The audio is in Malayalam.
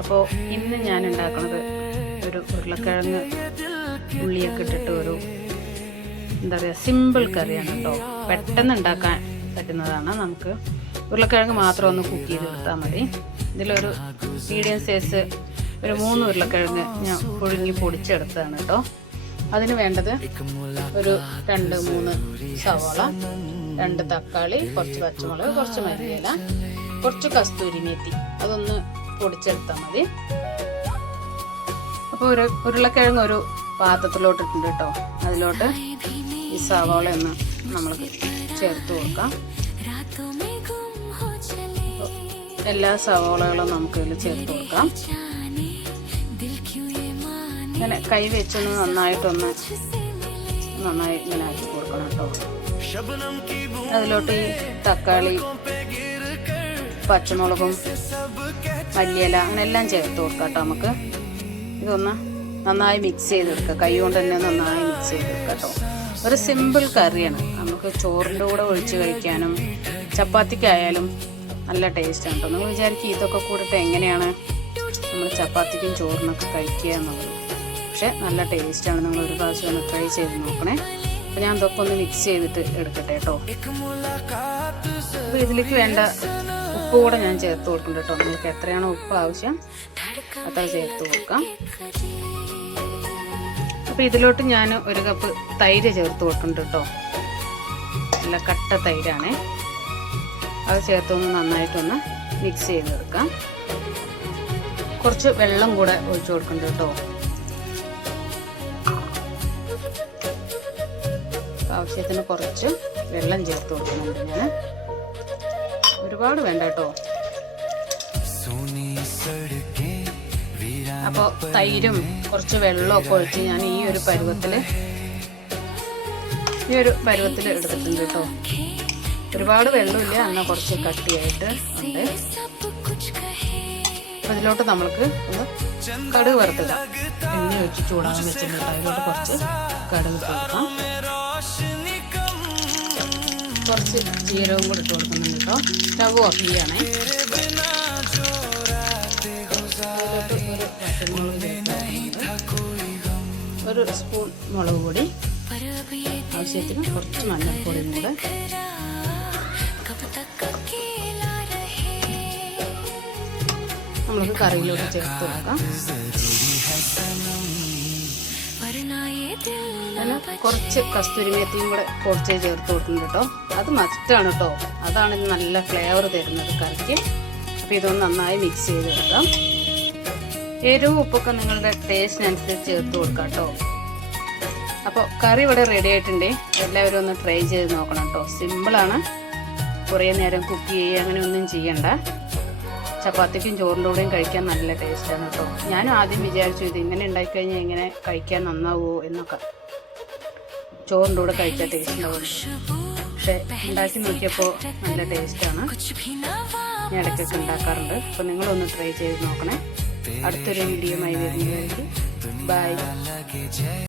അപ്പോൾ ഇന്ന് ഞാൻ ഉണ്ടാക്കുന്നത് ഒരു ഉരുളക്കിഴങ്ങ് ഉള്ളിയൊക്കെ ഇട്ടിട്ട് ഒരു എന്താ പറയുക സിമ്പിൾ കറിയാണ് കേട്ടോ. പെട്ടെന്ന് ഉണ്ടാക്കാൻ പറ്റുന്നതാണ്. നമുക്ക് ഉരുളക്കിഴങ്ങ് മാത്രം ഒന്ന് കുക്ക് ചെയ്തെടുത്താൽ മതി. ഇതിലൊരു മീഡിയം സൈസ് ഒരു 3 ഉരുളക്കിഴങ്ങ് ഞാൻ പുഴുങ്ങി പൊടിച്ചെടുത്തതാണ് കേട്ടോ. അതിന് വേണ്ടത് ഒരു 2-3 സവാള, 2 തക്കാളി, കുറച്ച് പച്ചമുളക്, കുറച്ച് മല്ലിയില, കുറച്ച് കസ്തൂരി മേത്തി, അതൊന്ന് പൊടിച്ചെടുത്താൽ മതി. അപ്പോൾ ഒരു ഉരുളക്കിഴങ്ങ് ഒരു പാത്രത്തിലോട്ടിട്ടുണ്ട് കേട്ടോ. അതിലോട്ട് ഈ സവാള ഒന്ന് നമ്മൾ ചേർത്ത് കൊടുക്കാം. എല്ലാ സവാളകളും നമുക്ക് ഇതിൽ ചേർത്ത് കൊടുക്കാം. ഇങ്ങനെ കൈ വെച്ചൊന്ന് നന്നായി ഇങ്ങനെ ആക്കി കൊടുക്കണം കേട്ടോ. അതിലോട്ട് ഈ തക്കാളി, പച്ചമുളകും, മല്ലിയില അങ്ങനെ എല്ലാം ചേർത്ത് കൊടുക്കാം കേട്ടോ. നമുക്ക് ഇതൊന്ന് നന്നായി മിക്സ് ചെയ്തെടുക്കാം. കൈ കൊണ്ട് തന്നെ നന്നായി മിക്സ് ചെയ്തെടുക്കാം കേട്ടോ. ഒരു സിമ്പിൾ കറിയാണ്. നമുക്ക് ചോറിൻ്റെ കൂടെ ഒഴിച്ച് കഴിക്കാനും ചപ്പാത്തിക്കായാലും നല്ല ടേസ്റ്റാണ് കേട്ടോ. നിങ്ങൾ വിചാരിക്കും ഇതൊക്കെ കൂടിയിട്ട് എങ്ങനെയാണ് നമ്മൾ ചപ്പാത്തിക്കും ചോറിനൊക്കെ കഴിക്കുക എന്നുള്ളത്. പക്ഷെ നല്ല ടേസ്റ്റാണ്. നിങ്ങൾ ഒരു പ്രാവശ്യം ഒന്ന് ട്രൈ ചെയ്ത് നോക്കണേ. അപ്പോൾ ഞാൻ ഇതൊക്കെ ഒന്ന് മിക്സ് ചെയ്തിട്ട് എടുക്കട്ടെ കേട്ടോ. അപ്പോൾ ഇതിലേക്ക് വേണ്ട ഉപ്പ് കൂടെ ഞാൻ ചേർത്ത് കൊടുക്കുന്നുണ്ട് കേട്ടോ. നിങ്ങൾക്ക് എത്രയാണോ ഉപ്പ് ആവശ്യം അത്ര ചേർത്ത് കൊടുക്കാം. അപ്പോൾ ഇതിലോട്ട് ഞാൻ 1 കപ്പ് തൈര് ചേർത്ത് കൊടുക്കുന്നുണ്ട് കേട്ടോ. നല്ല കട്ട തൈരാണേ. അത് ചേർത്തൊന്ന് നന്നായിട്ടൊന്ന് മിക്സ് ചെയ്തെടുക്കാം. കുറച്ച് വെള്ളം കൂടെ ഒഴിച്ചു കൊടുക്കുന്നുണ്ട് കേട്ടോ. ആവശ്യത്തിന് കുറച്ച് വെള്ളം ചേർത്ത് കൊടുക്കുന്നുണ്ട് ഞാൻ. ഒരുപാട് വേണ്ട കേട്ടോ. അപ്പോൾ തൈരും കുറച്ച് വെള്ളമൊക്കെ ഒഴിച്ച് ഞാൻ ഈ ഒരു പരുവത്തിൽ എടുത്തിട്ടുണ്ട് കേട്ടോ. ഒരുപാട് വെള്ളമില്ല, എന്നാൽ കുറച്ച് കട്ടിയായിട്ട് ഉണ്ട്. അപ്പോൾ ഇതിലോട്ട് നമ്മൾക്ക് ഒന്ന് കടുക് വറുത്തിടാം. എണ്ണ ഒഴിച്ച് ചൂടാകാൻ വെച്ചിട്ടുണ്ട്. അതിലോട്ട് കുറച്ച് കടുക് കൊടുക്കാം. കുറച്ച് ജീരകവും കൂടെ ഇട്ട് കൊടുക്കുന്നുണ്ട് കേട്ടോ. സ്റ്റവ് ഓഫ് ചെയ്യണേ. ഒരു സ്പൂൺ മുളക് പൊടി, ആവശ്യത്തിന് കുറച്ച് മഞ്ഞൾപ്പൊടിയും കൂടെ, നമ്മൾക്ക് കറിയിലോട്ട് ചേർത്ത് കൊടുക്കാം. അതിന് കുറച്ച് കസ്തൂരി മേത്തിയും കൂടെ കുറച്ച് ചേർത്ത് കൊടുക്കുന്നുണ്ട് കേട്ടോ. അത് മസ്റ്റാണ് കേട്ടോ. അതാണ് നല്ല ഫ്ലേവർ തരുന്നത് കറിക്ക്. അപ്പോൾ ഇതൊന്ന് നന്നായി മിക്സ് ചെയ്തെടുക്കാം. എരിവും ഉപ്പൊക്കെ നിങ്ങളുടെ ടേസ്റ്റിനനുസരിച്ച് ചേർത്ത് കൊടുക്കാം കേട്ടോ. അപ്പോൾ കറി ഇവിടെ റെഡി ആയിട്ടുണ്ട്. എല്ലാവരും ഒന്ന് ട്രൈ ചെയ്ത് നോക്കണം കേട്ടോ. സിമ്പിളാണ്. കുറേ നേരം കുക്ക് ചെയ്യുക അങ്ങനെ ഒന്നും ചെയ്യണ്ട. ചപ്പാത്തിക്കും ചോറിൻ്റെ കൂടെയും കഴിക്കാൻ നല്ല ടേസ്റ്റാണ് കേട്ടോ. ഞാനും ആദ്യം വിചാരിച്ചു ഇത് ഇങ്ങനെ ഉണ്ടാക്കിക്കഴിഞ്ഞാൽ ഇങ്ങനെ കഴിക്കാൻ നന്നാവുമോ എന്നൊക്കെ. ചോറിൻ്റെ കൂടെ കഴിച്ചാൽ ടേസ്റ്റ് ഉണ്ടാവുള്ളൂ. പക്ഷെ ഉണ്ടാക്കി നോക്കിയപ്പോൾ നല്ല ടേസ്റ്റാണ്. ഞാൻ ഇടയ്ക്കൊക്കെ ഉണ്ടാക്കാറുണ്ട്. അപ്പോൾ നിങ്ങളൊന്ന് ട്രൈ ചെയ്ത് നോക്കണേ. അടുത്തൊരു വീഡിയോയുമായി വരുന്നതായിരിക്കും. ബൈ.